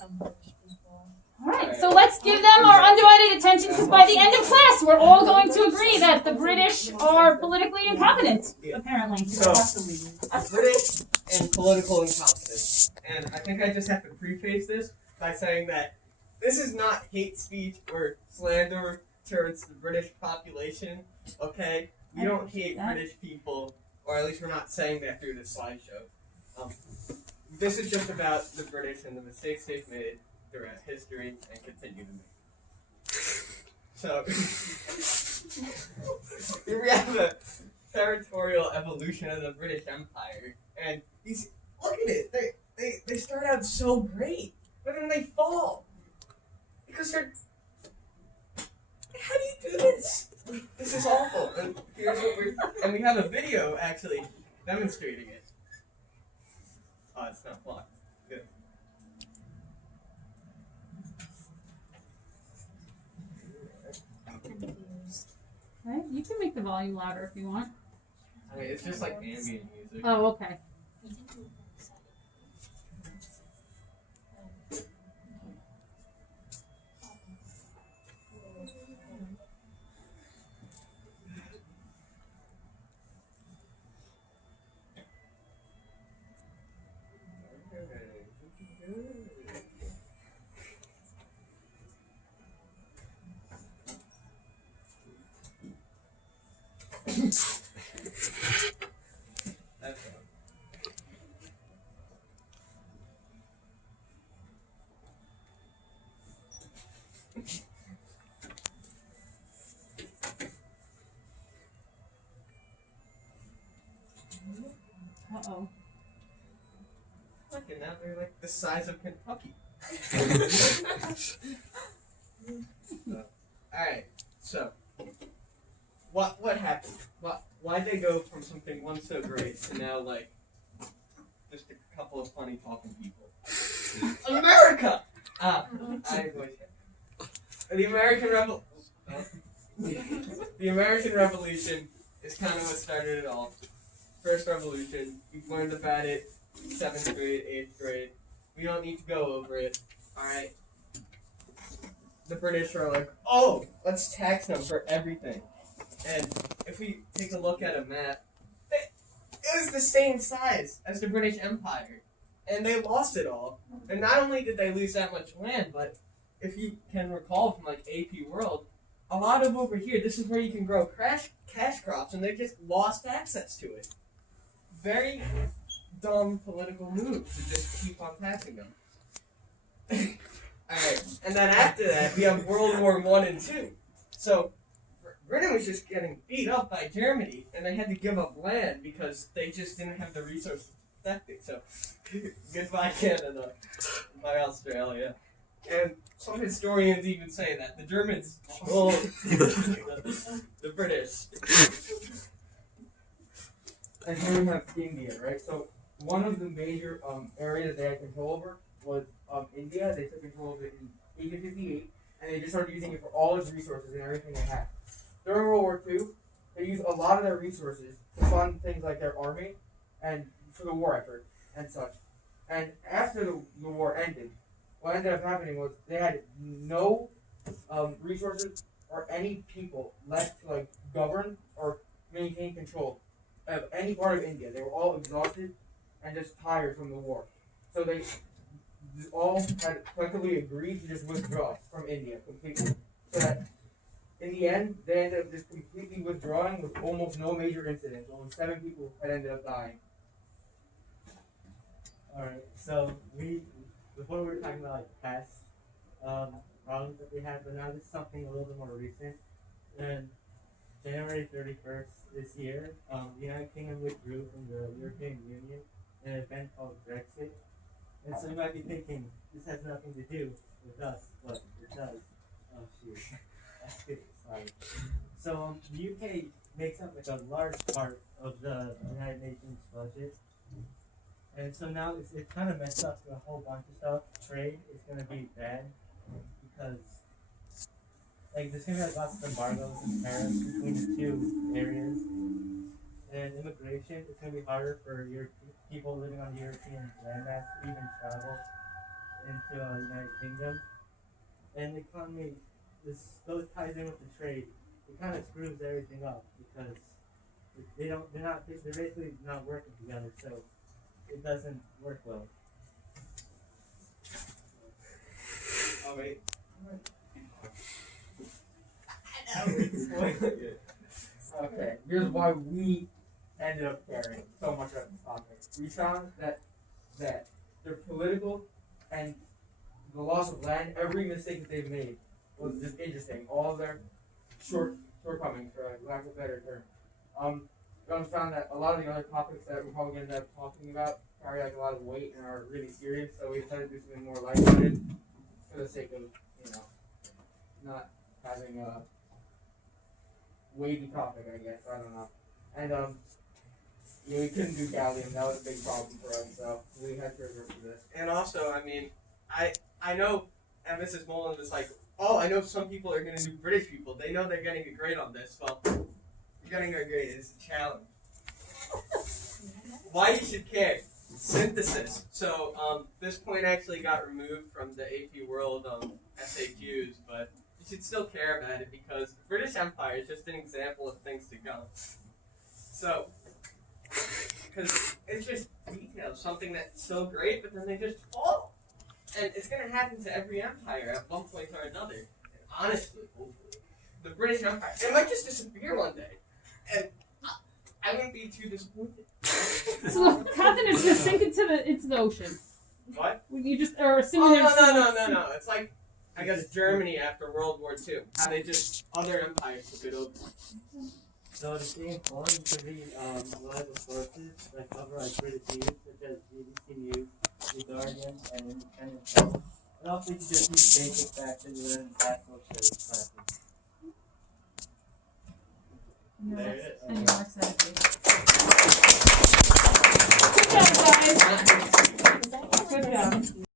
some British people. Alright, so let's give them our undivided attention because by the end of class we're all going to agree that the British are politically incompetent, apparently. So, British and political incompetence. And I think I just have to preface this by saying that this is not hate speech or slander towards the British population, okay? We don't hate British people, or at least we're not saying that through this slideshow. This is just about the British and the mistakes they've made throughout history and continue to make. So, here we have a territorial evolution of the British Empire, and look at it. They start out so great, but then they fall because they're. How do you do this? This is awful. And here's what and we have a video actually demonstrating it. Oh, it's not blocked. Good. Okay, you can make the volume louder if you want. I mean, it's just like ambient music. Oh, okay. That's Uh-oh. Look, and now they're like the size of Kentucky. Alright, so what happened? Why'd they go from something once so great to now like just a couple of funny talking people? America! The American Revolution is kind of what started it all. First revolution, we learned about it 7th grade, 8th grade. We don't need to go over it. Alright. The British are like, oh, let's tax them for everything. And if we take a look at a map, it was the same size as the British Empire. And they lost it all. And not only did they lose that much land, but if you can recall from like AP World, a lot of over here, this is where you can grow cash crops, and they just lost access to it. Very dumb political move to just keep on taxing them. Alright, and then after that, we have World War I and II. So, Britain was just getting beat up by Germany, and they had to give up land because they just didn't have the resources to protect it. So, goodbye Canada, bye Australia. And some historians even say that the Germans stole the British. And here we have India, right? So one of the major areas they had control over was India. They took control of it in 1858, and they just started using it for all its resources and everything they had. During World War II, they used a lot of their resources to fund things like their army and for the war effort and such. And after the war ended, what ended up happening was they had no resources or any people left to like govern or maintain control of any part of India. They were all exhausted and just tired from the war. So they all had collectively agreed to just withdraw from India completely. So that in the end, they ended up just completely withdrawing with almost no major incidents. Only 7 people had ended up dying. Alright, so before we were talking about like past problems that we had, but now this is something a little bit more recent. And January 31st this year, the United Kingdom withdrew from the European Union in an event called Brexit. And so you might be thinking, this has nothing to do with us, but it does. Oh shoot. That's good. Sorry. So the UK makes up like a large part of the United Nations budget. And so now it's kind of messed up to a whole bunch of stuff. Trade is going to be bad because like there's going to be like lots of embargoes and tariffs between the two areas. And immigration, it's going to be harder for people living on European landmass to even travel. into United Kingdom, and the economy those ties in with the trade. It kind of screws everything up because they're basically not working together, so it doesn't work well. Oh wait. I know it's spoiling it. Okay, here's why we ended up caring so much about this topic. We found that their political and the loss of land, every mistake that they've made was just interesting. All of their shortcomings, for lack of a better term. We found that a lot of the other topics that we're probably going to end up talking about carry like a lot of weight and are really serious. So we decided to do something more lighthearted for the sake of not having a weighty topic, I guess. I don't know. And we couldn't do gallium. That was a big problem for us. So we had to resort to this. And also, I mean, I know, and Mrs. Mullen was like, oh, I know some people are going to do British people. They know they're getting a grade on this. Well, getting a grade is a challenge. Why you should care? Synthesis. So this point actually got removed from the AP World SAQs, but you should still care about it because the British Empire is just an example of things to come. So, because it's just details, something that's so great, but then they just fall. And it's going to happen to every empire at one point or another. And honestly, hopefully, the British Empire, it might just disappear one day. And I wouldn't be too disappointed. So the continent's gonna sink into the ocean. What? You just are assuming Oh, there's no. It's like, I guess, Germany after World War II. How they just, other empires took it over. So to stay informed, you can read reliable sources that cover like British news, such as BBC News, The Guardian, and Independent News. And also you can just use basic facts that you learn in past social classes. There it is. And your Good job, guys.